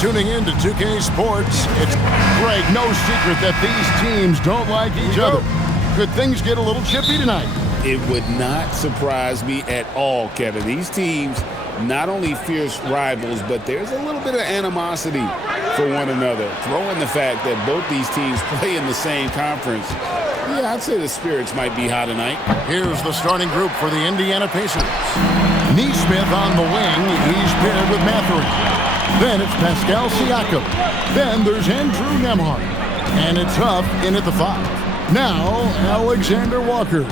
tuning in to 2K Sports. It's Greg, no secret that these teams don't like each other. Could things get a little chippy tonight? It would not surprise me at all, Kevin. These teams, not only fierce rivals, but there's a little bit of animosity for one another. Throw in the fact that both these teams play in the same conference. Yeah, I'd say the spirits might be high tonight. Here's the starting group for the Indiana Pacers. Neesmith on the wing. He's paired with Mathurin. Then it's Pascal Siakam. Then there's Andrew Nembhard. And it's Huff in at the 5. Now, Alexander Walker.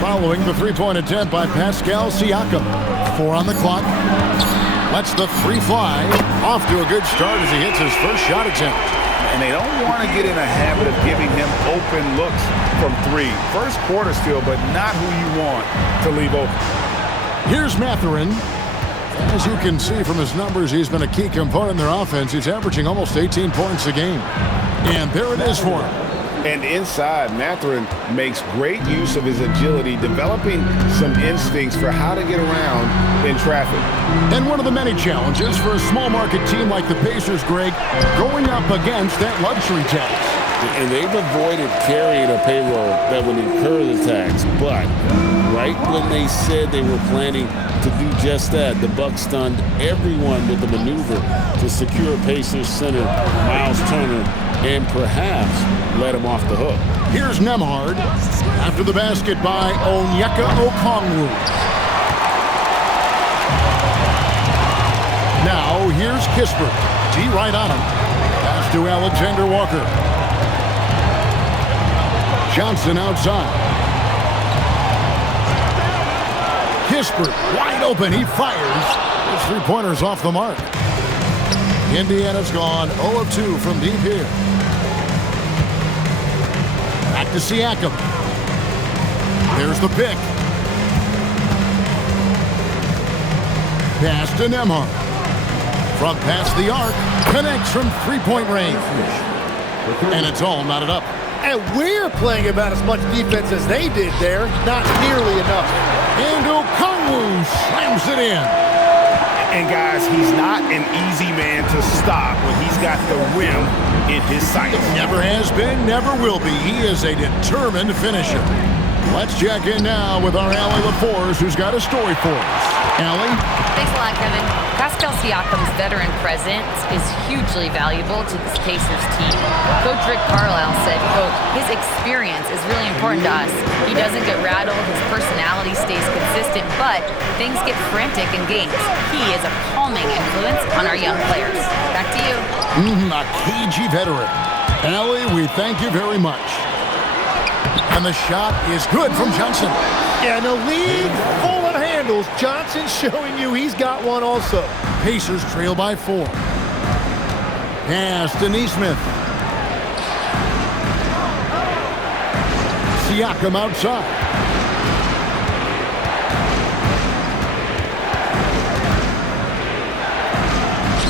Following the three-point attempt by Pascal Siakam. 4 on the clock. Lets the 3 fly. Off to a good start as he hits his first shot attempt. And they don't want to get in a habit of giving him open looks from 3. First quarter still, but not who you want to leave open. Here's Mathurin. As you can see from his numbers, he's been a key component in their offense. He's averaging almost 18 points a game. And there it is for him. And inside, Mathurin makes great use of his agility, developing some instincts for how to get around in traffic. And one of the many challenges for a small market team like the Pacers, Greg, going up against that luxury tax. And they've avoided carrying a payroll that would incur the tax. But right when they said they were planning to do just that, the Bucks stunned everyone with the maneuver to secure Pacers center Miles Turner and perhaps let him off the hook. Here's Nembhard after the basket by Onyeka Okongwu. Now here's Kispert. T right on him. Pass to Alexander Walker. Johnson outside. Kispert wide open. He fires. His three-pointer's off the mark. Indiana's gone 0 of 2 from deep here. Back to Siakam. There's the pick. Pass to Nembhard. From past the arc. Connects from three-point range. And it's all knotted up. And we're playing about as much defense as they did there. Not nearly enough. And Okongwu slams it in. And guys, he's not an easy man to stop when he's got the rim in his sights. Never has been, never will be. He is a determined finisher. Let's check in now with our Allie LaForce, who's got a story for us. Allie? Thanks a lot, Kevin. Pascal Siakam's veteran presence is hugely valuable to this Pacers team. Coach Rick Carlisle said, quote, his experience is really important to us. He doesn't get rattled, his personality stays consistent, but things get frantic in games. He is a calming influence on our young players. Back to you. A cagey veteran. Allie, we thank you very much. And the shot is good from Johnson. Yeah, in a league full of handles, Johnson showing you he's got one also. Pacers trail by 4. Pass to Neesmith. Siakam outside.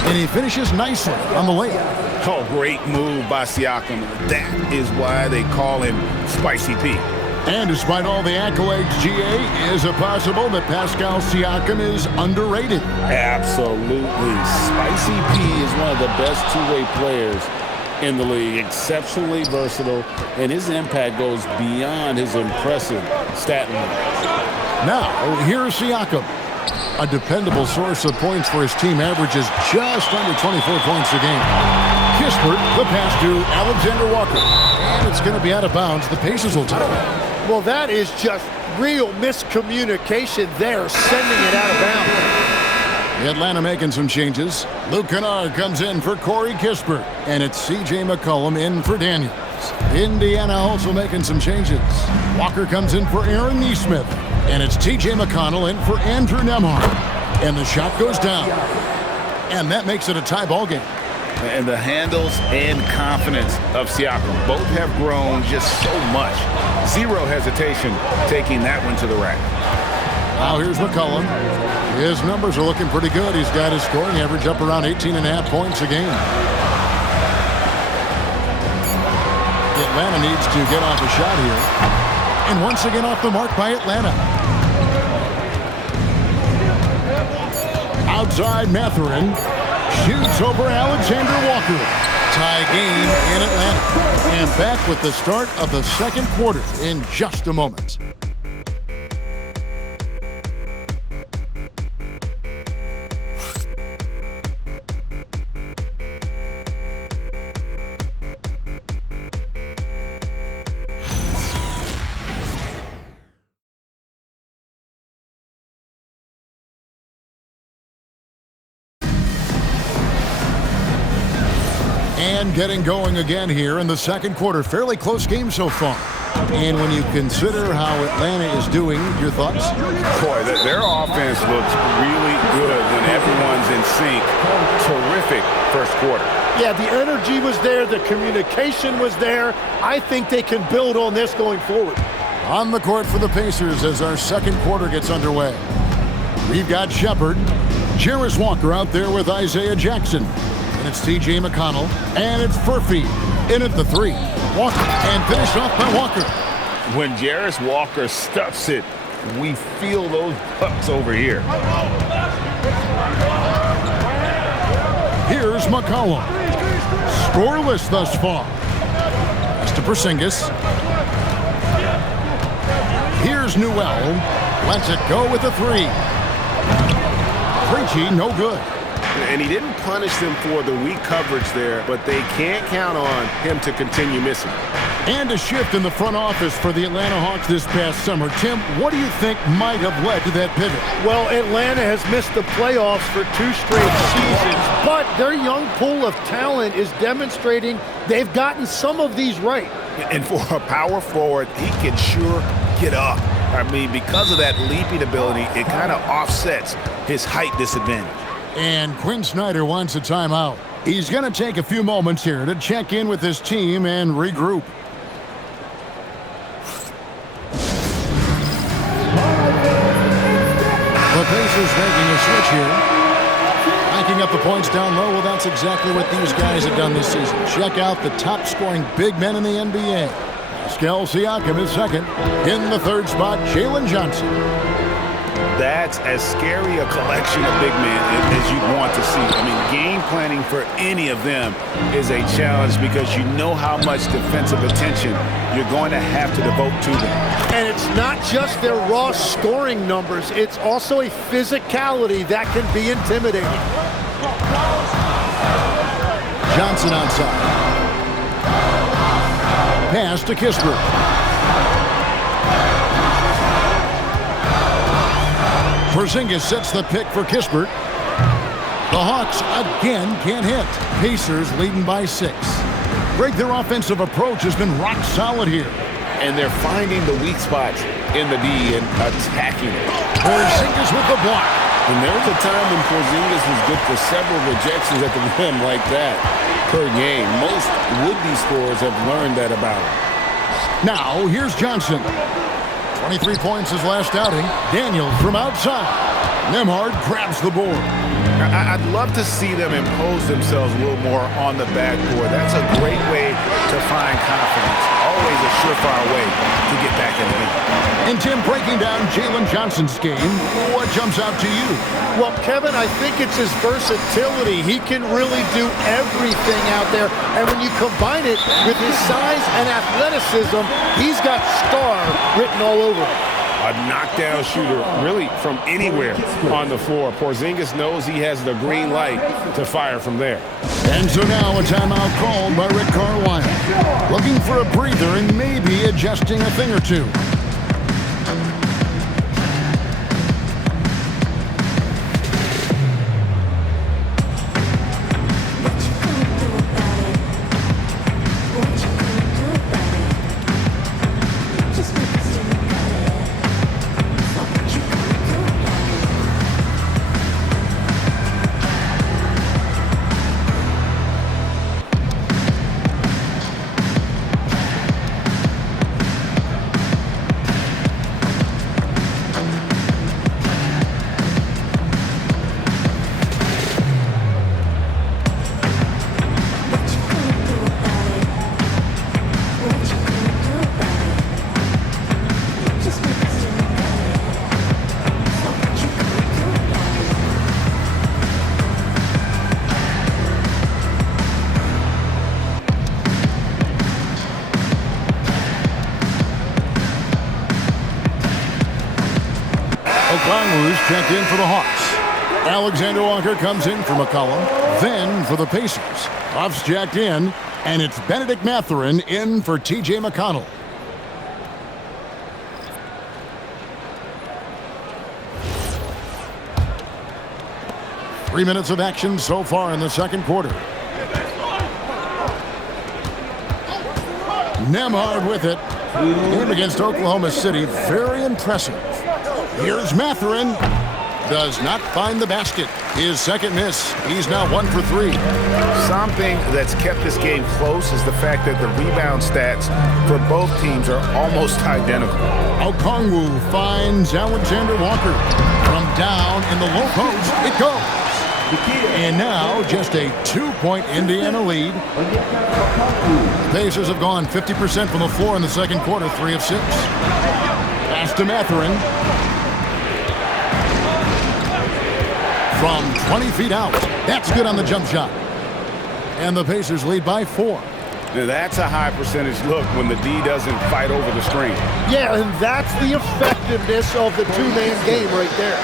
And he finishes nicely on the layup. Oh, great move by Siakam. That is why they call him Spicy P. And despite all the accolades, GA, is it possible that Pascal Siakam is underrated? Absolutely. Spicy P is one of the best two-way players in the league. Exceptionally versatile, and his impact goes beyond his impressive stat line. Now, here's Siakam. A dependable source of points for his team, averages just under 24 points a game. Kispert, the pass to Alexander Walker. And it's going to be out of bounds. The Pacers will take it. Well, that is just real miscommunication there, sending it out of bounds. Atlanta making some changes. Luke Kennard comes in for Corey Kispert. And it's C.J. McCollum in for Daniels. Indiana also making some changes. Walker comes in for Aaron Neesmith. And it's T.J. McConnell in for Andrew Nembhard. And the shot goes down. And that makes it a tie ball game. And the handles and confidence of Siakam both have grown just so much. Zero hesitation taking that one to the rack. Now here's McCollum. His numbers are looking pretty good. He's got his scoring average up around 18.5 points a game. Atlanta needs to get off a shot here. And once again off the mark by Atlanta. Outside Mathurin. shoots over Alexander Walker. Tie game in Atlanta. And back with the start of the second quarter in just a moment. And getting going again here in the second quarter. Fairly close game so far. And when you consider how Atlanta is doing, your thoughts? Boy, their offense looks really good when everyone's in sync. Terrific first quarter. Yeah, the energy was there. The communication was there. I think they can build on this going forward. On the court for the Pacers as our second quarter gets underway. We've got Shepard. Jarace Walker out there with Isaiah Jackson. And it's T.J. McConnell, and it's Furphy in at the three. Walker, and finished off by Walker. When Jarace Walker stuffs it, we feel those bucks over here. Here's McCollum. Scoreless thus far. It's to Porzingis. Here's Newell. Lets it go with a three. Krejci, no good. And he didn't punish them for the weak coverage there, but they can't count on him to continue missing. And a shift in the front office for the Atlanta Hawks this past summer. Tim, what do you think might have led to that pivot? Well, Atlanta has missed the playoffs for 2 straight seasons, but their young pool of talent is demonstrating they've gotten some of these right. And for a power forward, he can sure get up. I mean, because of that leaping ability, it kind of offsets his height disadvantage. And Quinn Snyder wants a timeout. He's going to take a few moments here to check in with his team and regroup. The Pacers making a switch here. Backing up the points down low. Well, that's exactly what these guys have done this season. Check out the top-scoring big men in the NBA. Pascal Siakam is second. In the third spot, Jalen Johnson. That's as scary a collection of big men as you'd want to see. I mean, game planning for any of them is a challenge because you know how much defensive attention you're going to have to devote to them. And it's not just their raw scoring numbers. It's also a physicality that can be intimidating. Johnson outside. Pass to Kispert. Porzingis sets the pick for Kispert. The Hawks again can't hit. Pacers leading by 6. Greg, their offensive approach has been rock solid here. And they're finding the weak spots in the D and attacking it. Porzingis with the block. And there was a time when Porzingis was good for several rejections at the rim like that per game. Most would-be scorers have learned that about him. Now, here's Johnson. 23 points his last outing. Daniels from outside. Nembhard grabs the board. I'd love to see them impose themselves a little more on the backboard. That's a great way to find confidence. Always a surefire way to get back in the game. And Tim, breaking down Jalen Johnson's game, what jumps out to you? Well, Kevin, I think it's his versatility. He can really do everything out there. And when you combine it with his size and athleticism, he's got star written all over him. A knockdown shooter, really from anywhere on the floor. Porzingis knows he has the green light to fire from there. And so now a timeout called by Rick Carlisle. Looking for a breather and maybe adjusting a thing or two. in for the Hawks. Alexander Walker comes in for McCollum. Then for the Pacers. Huff's jacked in, and it's Benedict Mathurin in for T.J. McConnell. Three minutes of action so far in the second quarter. Nembhard with it. Game against Oklahoma City, very impressive. Here's Mathurin. Does not find the basket. His second miss. He's now 1 for 3. Something that's kept this game close is the fact that the rebound stats for both teams are almost identical. Okongwu finds Alexander Walker. From down in the low post, it goes. And now just a 2-point Indiana lead. Pacers have gone 50% from the floor in the second quarter, 3 of 6. Pass to Mathurin. From 20 feet out. That's good on the jump shot. And the Pacers lead by 4. Now that's a high percentage look when the D doesn't fight over the screen. Yeah, and that's the effectiveness of the two-man game right there.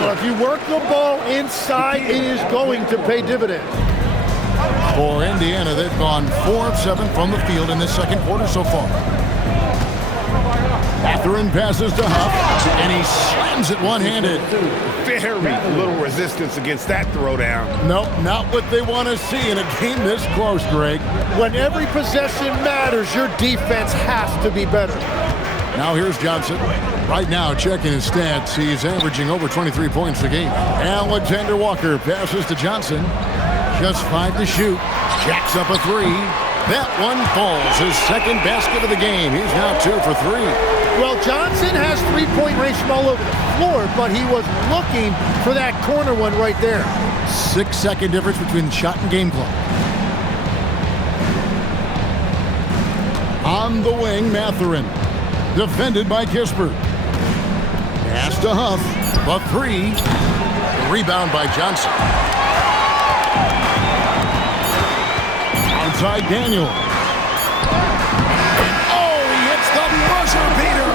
But if you work the ball inside, it is going to pay dividends. For Indiana, they've gone 4 of 7 from the field in this second quarter so far. Mathurin passes to Huff, and he slams it one-handed. Very little resistance against that throwdown. Nope, not what they want to see in a game this close, Greg. When every possession matters, your defense has to be better. Now here's Johnson. Right now, checking his stats, he's averaging over 23 points a game. Alexander Walker passes to Johnson. Just 5 to shoot. Jacks up a 3. That one falls. His second basket of the game. He's now 2 for 3. Well, Johnson has three-point range from all over the floor, but he was looking for that corner one right there. 6-second difference between the shot and game clock. On the wing, Mathurin. Defended by Kispert. Pass to Huff. The 3. Rebound by Johnson. Outside Daniel. And he hits the buzzer beater.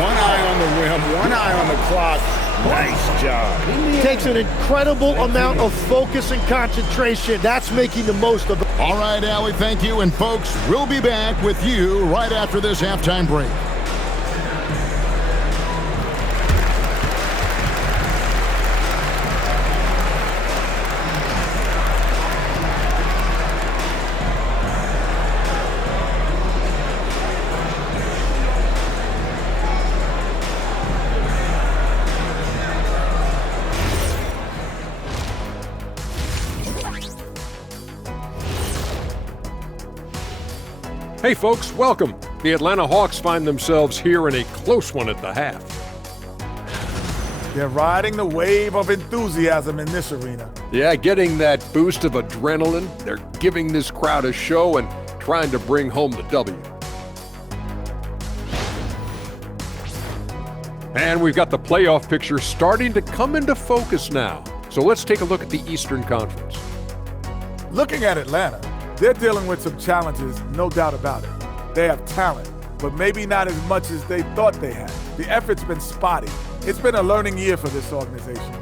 One eye on the rim, one eye on the clock. Nice job. Takes an incredible amount of focus and concentration. That's making the most of it. All right, Allie, thank you. And folks, we'll be back with you right after this halftime break. Hey folks, welcome. The Atlanta Hawks find themselves here in a close one at the half. They're riding the wave of enthusiasm in this arena. Yeah, getting that boost of adrenaline. They're giving this crowd a show and trying to bring home the W. And we've got the playoff picture starting to come into focus now. So let's take a look at the Eastern Conference. Looking at Atlanta, they're dealing with some challenges, no doubt about it. They have talent, but maybe not as much as they thought they had. The effort's been spotty. It's been a learning year for this organization.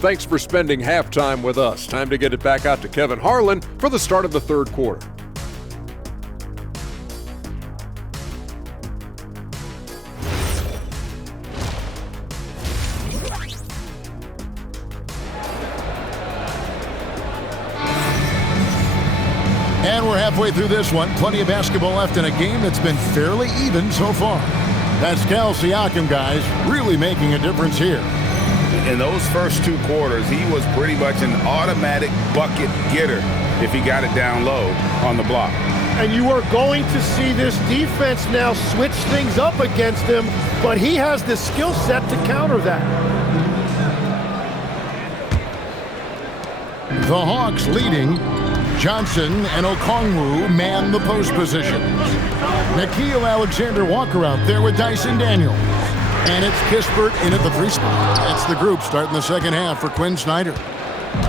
Thanks for spending halftime with us. Time to get it back out to Kevin Harlan for the start of the third quarter. And we're halfway through this one. Plenty of basketball left in a game that's been fairly even so far. Pascal Siakam, guys, really making a difference here. In those first 2 quarters, he was pretty much an automatic bucket getter if he got it down low on the block. And you are going to see this defense now switch things up against him, but he has the skill set to counter that. The Hawks leading. Johnson and Okongwu man the post positions. Nickeil Alexander-Walker out there with Dyson Daniels. And it's Kispert in at the 3 spot. That's the group starting the second half for Quinn Snyder.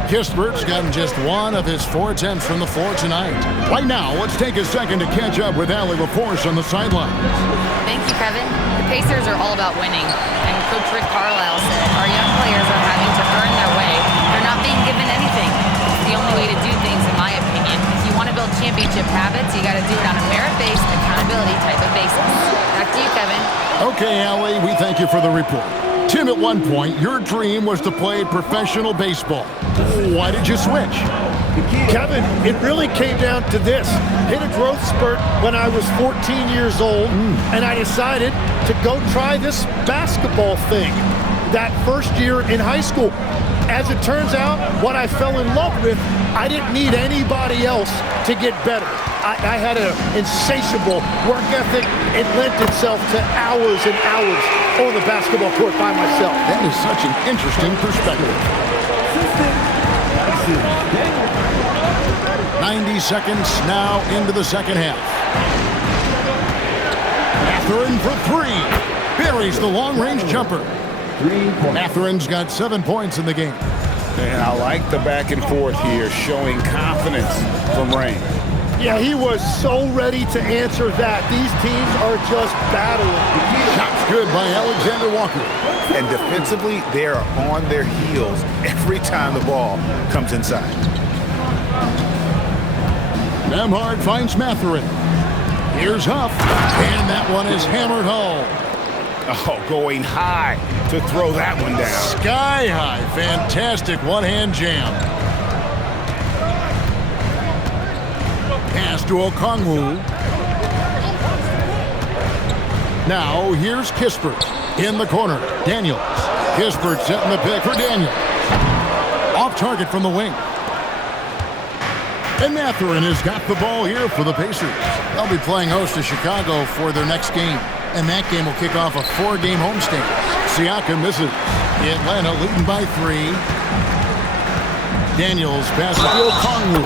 Kispert's gotten just 1 of his 4 attempts from the floor tonight. Right now, let's take a second to catch up with Allie LaForce on the sideline. Thank you, Kevin. The Pacers are all about winning, and Coach Rick Carlisle said, our young players are having to earn their way. They're not being given anything. It's the only way to do things, in my opinion. If you want to build championship habits, you got to do it on a merit-based, accountability type of basis. Back to you, Kevin. Okay, Allie, we thank you for the report. Tim, at one point, your dream was to play professional baseball. Why did you switch? Kevin, it really came down to this. Hit a growth spurt when I was 14 years old, and I decided to go try this basketball thing that first year in high school. As it turns out, what I fell in love with, I didn't need anybody else to get better. I had an insatiable work ethic. It lent itself to hours and hours on the basketball court by myself. That is such an interesting perspective. 90 seconds now into the second half. Mathurin for three. Buries the long-range jumper. Mathurin's got 7 points in the game. And I like the back and forth here, showing confidence from Rain. Yeah, he was so ready to answer that. These teams are just battling. Shots good by Alexander Walker. And defensively, they are on their heels every time the ball comes inside. Nembhard finds Mathurin. Here's Huff, and that one is hammered home. Oh, going high to throw that one down. Sky high, fantastic one-hand jam. Pass to Okongwu. Now here's Kispert in the corner. Daniels. Kispert setting the pick for Daniels. Off target from the wing. And Mathurin has got the ball here for the Pacers. They'll be playing host to Chicago for their next game. And that game will kick off a 4-game homestand. Siakam misses. Atlanta leading by 3. Daniels passes to Okongwu.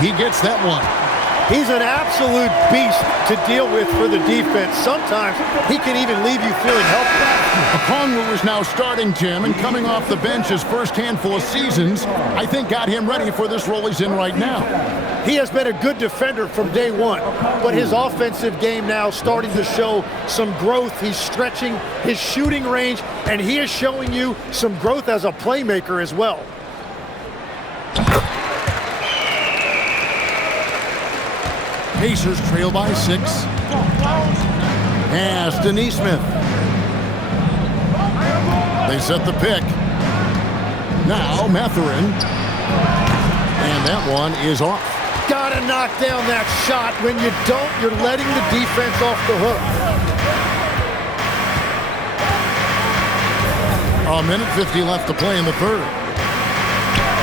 He gets that one. He's an absolute beast to deal with for the defense. Sometimes he can even leave you feeling helpless. Okongwu is now starting, Tim, and coming off the bench his first handful of seasons, I think got him ready for this role he's in right now. He has been a good defender from day one, but his offensive game now starting to show some growth. He's stretching his shooting range, and he is showing you some growth as a playmaker as well. Pacers trail by 6. Pass to Nesmith. They set the pick. Now Mathurin. And that one is off. Gotta knock down that shot. When you don't, you're letting the defense off the hook. A minute 50 left to play in the third.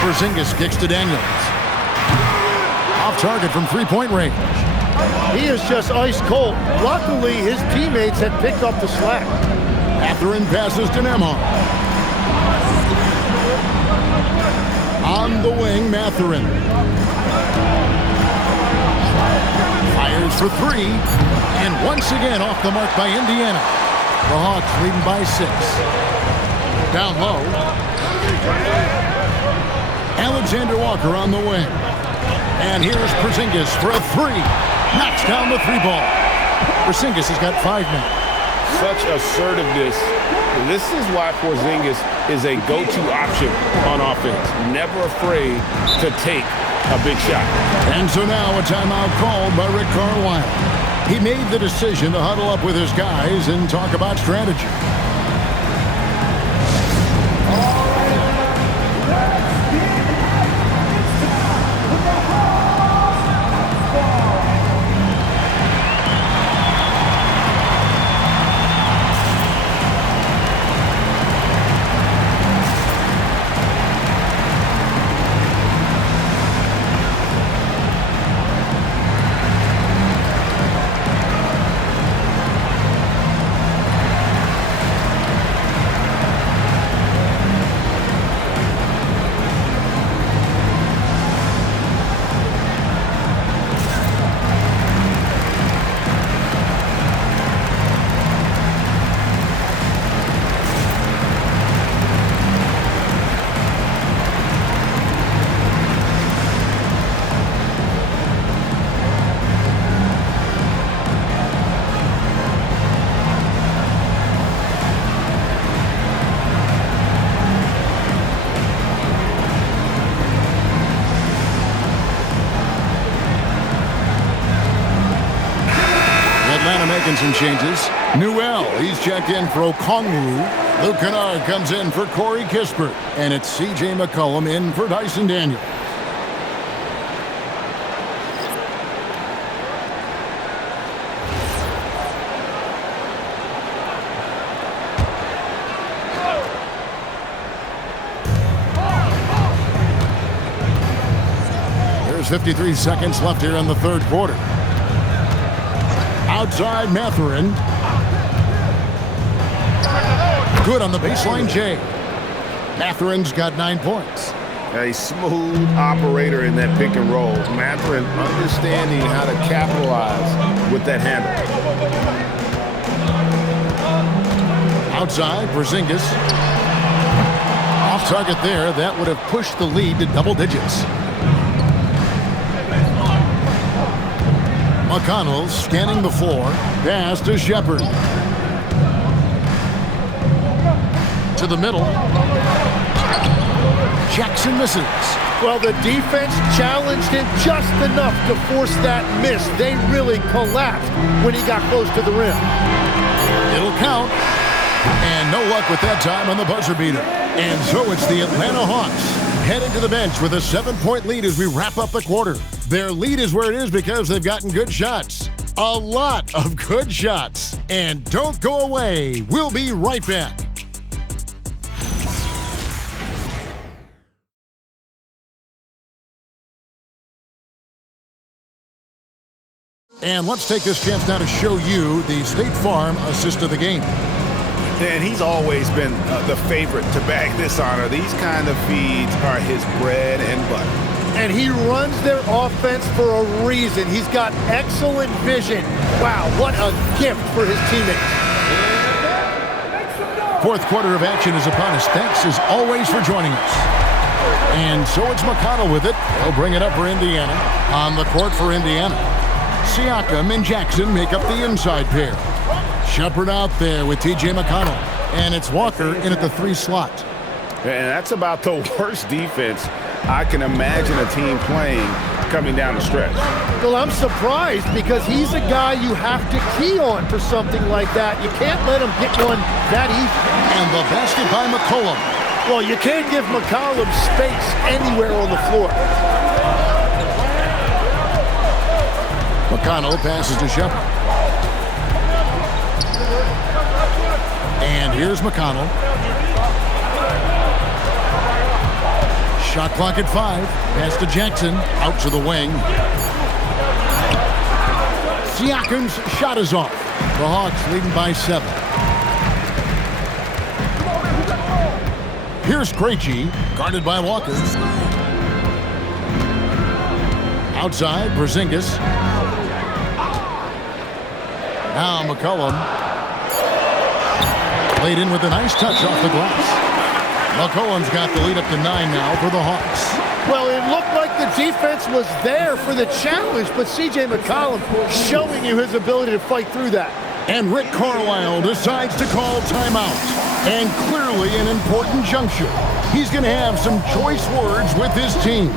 Porzingis kicks to Daniels. Off target from three-point range. He is just ice cold. Luckily, his teammates had picked up the slack. Mathurin passes to Nembhard. On the wing, Mathurin. Fires for 3. And once again off the mark by Indiana. The Hawks leading by 6. Down low. Alexander Walker on the wing. And here's Porzingis for a 3. Knocks down the 3 ball. Porzingis has got 5 now. Such assertiveness. This is why Porzingis is a go-to option on offense. Never afraid to take a big shot. And so now a timeout called by Rick Carlisle. He made the decision to huddle up with his guys and talk about strategy. making some changes. Newell, he's checked in for Okongwu. Luke Kennard comes in for Corey Kispert. And it's C.J. McCollum in for Dyson Daniel. There's 53 seconds left here in the third quarter. Outside Mathurin. Good on the baseline, Jay. Mathurin's got 9 points. A smooth operator in that pick and roll. Mathurin understanding how to capitalize with that handle. Outside, Porzingis. Off target there. That would have pushed the lead to double digits. McConnell scanning the floor. Pass to Shepard. To the middle. Jackson misses. Well, the defense challenged him just enough to force that miss. They really collapsed when he got close to the rim. It'll count. And no luck with that time on the buzzer beater. And so it's the Atlanta Hawks heading to the bench with a 7-point lead as we wrap up the quarter. Their lead is where it is because they've gotten good shots. A lot of good shots. And don't go away. We'll be right back. And let's take this chance now to show you the State Farm assist of the game. And he's always been the favorite to bag this honor. These kind of feeds are his bread and butter. And he runs their offense for a reason. He's got excellent vision. Wow, what a gift for his teammates. Fourth quarter of action is upon us. Thanks as always for joining us. And so it's McConnell with it. He'll bring it up for Indiana. On the court for Indiana. Siakam and Jackson make up the inside pair. Shepard out there with T.J. McConnell. And it's Walker in at the 3 slot. And that's about the worst defense I can imagine a team playing coming down the stretch. Well, I'm surprised because he's a guy you have to key on for something like that. You can't let him get one that easy. And the basket by McCollum. Well, you can't give McCollum space anywhere on the floor. McConnell passes to Shepard. And here's McConnell. Shot clock at 5. Pass to Jackson. Out to the wing. Siakam's shot is off. The Hawks leading by 7. Here's Krejci, guarded by Walker. Outside, Porzingis. Now McCollum. Laid in with a nice touch off the glass. McCollum's got the lead up to 9 now for the Hawks. Well, it looked like the defense was there for the challenge, but C.J. McCollum showing you his ability to fight through that. And Rick Carlisle decides to call timeout. And clearly an important juncture. He's going to have some choice words with his team.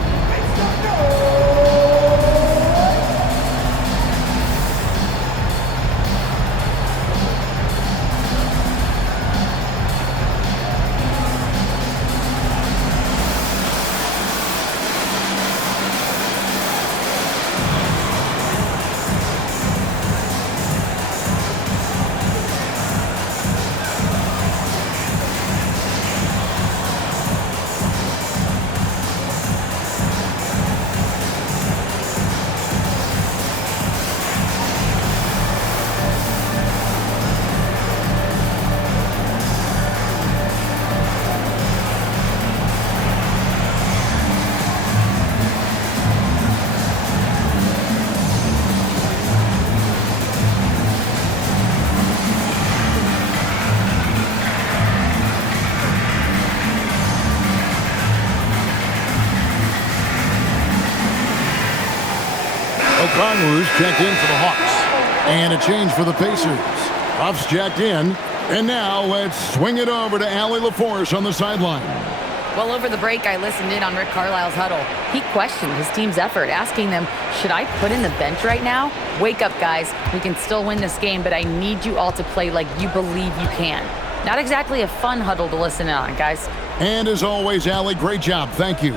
Okongwu's checked in for the Hawks. And a change for the Pacers. Ruff's checked in. And now let's swing it over to Allie LaForce on the sideline. Well, over the break, I listened in on Rick Carlisle's huddle. He questioned his team's effort, asking them, should I put in the bench right now? Wake up, guys. We can still win this game, but I need you all to play like you believe you can. Not exactly a fun huddle to listen in on, guys. And as always, Allie, great job. Thank you.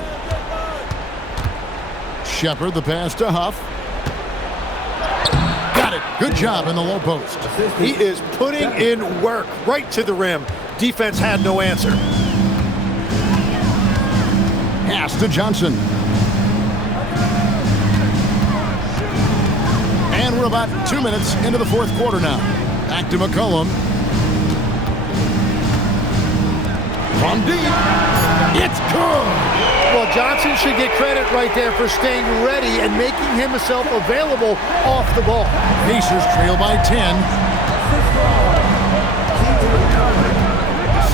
Shepard, the pass to Huff. Got it. Good job in the low post. He is putting in work right to the rim. Defense had no answer. Pass to Johnson. And we're about 2 minutes into the fourth quarter now. Back to McCollum. From deep. It's good. Well, Johnson should get credit right there for staying ready and making himself available off the ball. Pacers trail by 10.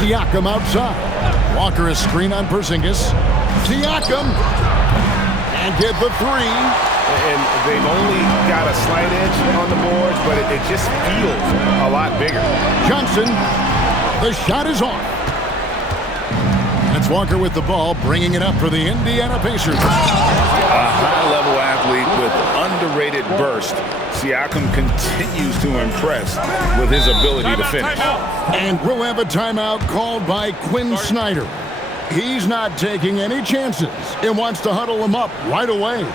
Siakam outside. Walker is screen on Porzingis. Siakam. And get the three. And they've only got a slight edge on the boards, but it just feels a lot bigger. Johnson. The shot is off. It's Walker with the ball, bringing it up for the Indiana Pacers. A high-level athlete with underrated burst. Siakam continues to impress with his ability to finish. And we'll have a timeout called by Quinn Snyder. He's not taking any chances and wants to huddle him up right away.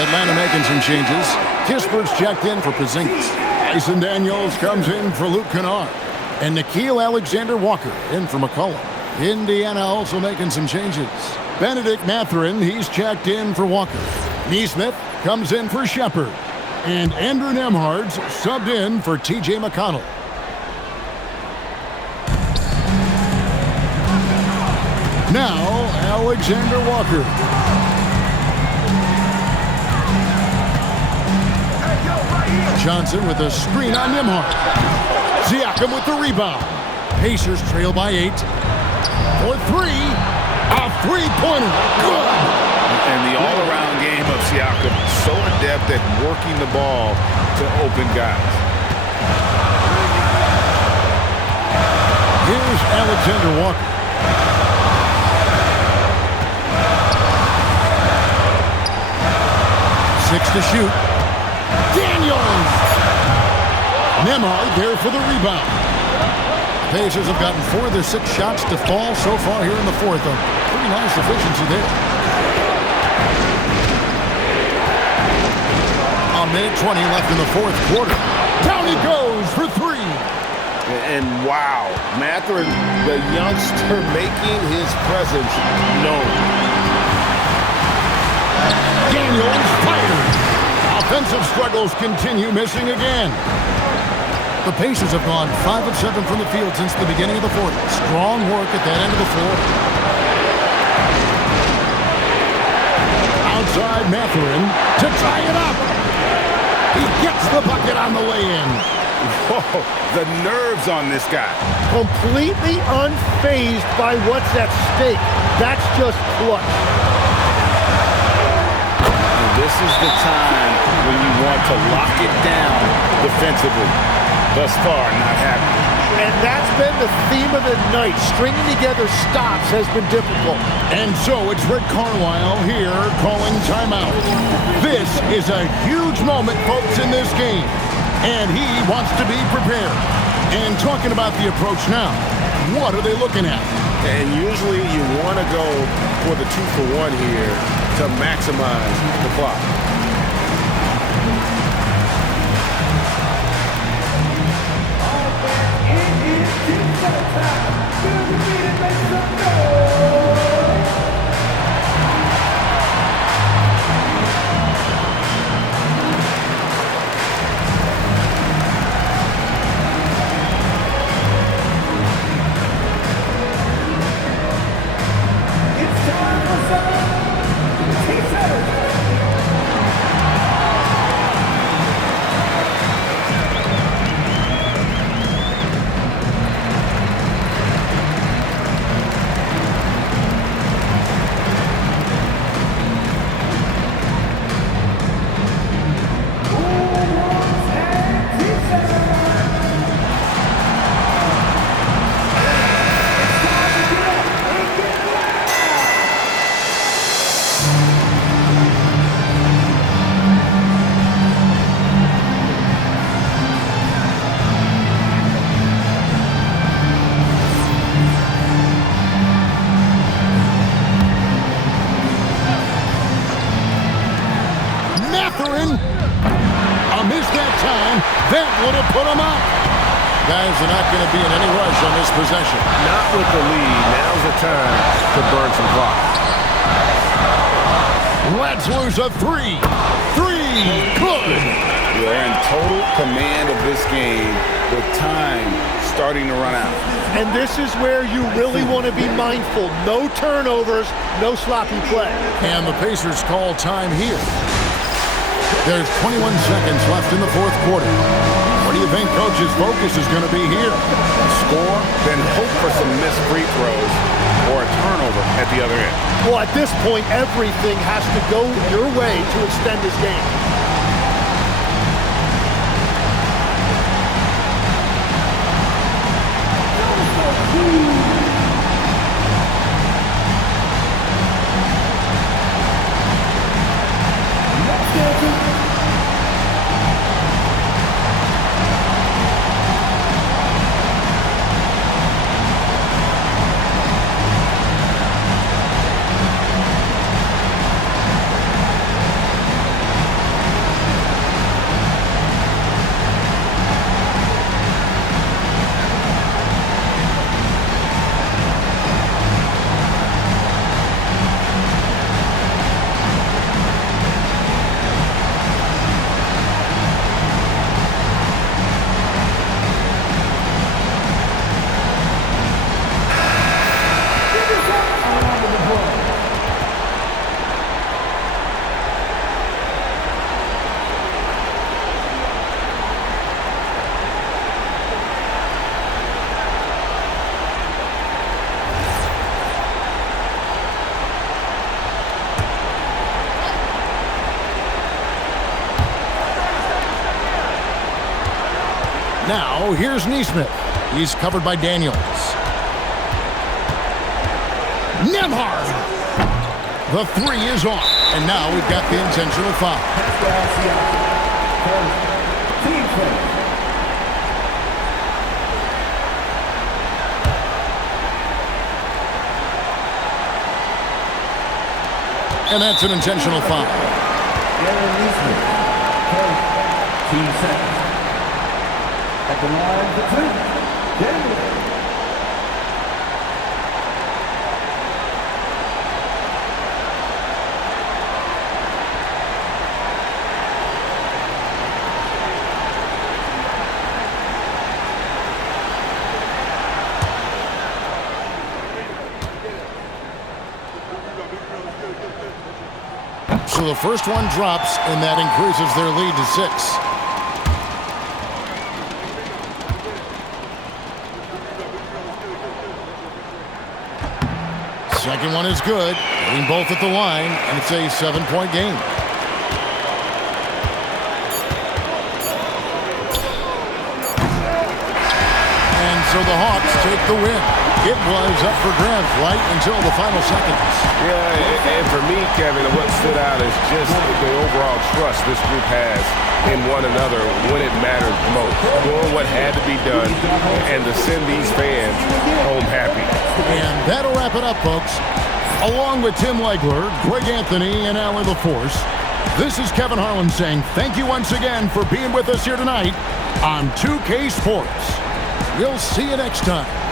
Atlanta making some changes. Kispert's checked in for Porzingis. Tyson Daniels comes in for Luke Kennard. And Nickeil Alexander-Walker in for McCollum. Indiana also making some changes. Benedict Mathurin, he's checked in for Walker. Nesmith comes in for Shepard. And Andrew Nembhard's subbed in for T.J. McConnell. Now, Alexander-Walker. Johnson with a screen on Nembhard. Siakam with the rebound. Pacers trail by 8. For 3. A three-pointer. Good. And the all-around game of Siakam, so adept at working the ball to open guys. Here's Alexander-Walker. Six to shoot. Daniels! Nembhard there for the rebound. Pacers have gotten 4 of their 6 shots to fall so far here in the fourth. A pretty nice efficiency there. A minute 20 left in the fourth quarter. Down he goes for 3. And wow, Mathurin, the youngster, making his presence known. Daniels fired. Offensive struggles continue, missing again. The Pacers have gone 5 of 7 from the field since the beginning of the fourth. Strong work at that end of the floor. Outside Mathurin to tie it up. He gets the bucket on the way in. Whoa, the nerves on this guy. Completely unfazed by what's at stake. That's just clutch. This is the time when you want to lock it down defensively. Thus far, not happening. And that's been the theme of the night. Stringing together stops has been difficult. And so it's Rick Carlisle here calling timeout. This is a huge moment, folks, in this game. And he wants to be prepared. And talking about the approach now, what are they looking at? And usually you want to go for the 2-for-1 here to maximize the clock. That would have put him out. Guys are not going to be in any rush on this possession. Not with the lead. Now's the time to burn some clock. Let's lose a three. Good. They're in total command of this game with time starting to run out. And this is where you really want to be mindful. No turnovers, no sloppy play. And the Pacers call time here. There's 21 seconds left in the fourth quarter. What do you think Coach's focus is going to be here? Score, then hope for some missed free throws or a turnover at the other end. Well, at this point, everything has to go your way to extend this game. Now, here's Neesmith. He's covered by Daniels. Nembhard! The three is off. And now we've got the intentional foul. And that's an intentional foul. Team seconds. At the line for two. Daniels. So the first one drops, and that increases their lead to 6. Second one is good. Getting both at the line, and it's a 7-point game. And So the Hawks take the win. It was up for grabs right until the final seconds. Yeah, and for me, Kevin, what stood out is just the overall trust this group has in one another when it mattered most. Doing what had to be done and to send these fans home happy. And that'll wrap it up, folks. Along with Tim Legler, Greg Anthony, and Allie LaForce, this is Kevin Harlan saying thank you once again for being with us here tonight on 2K Sports. We'll see you next time.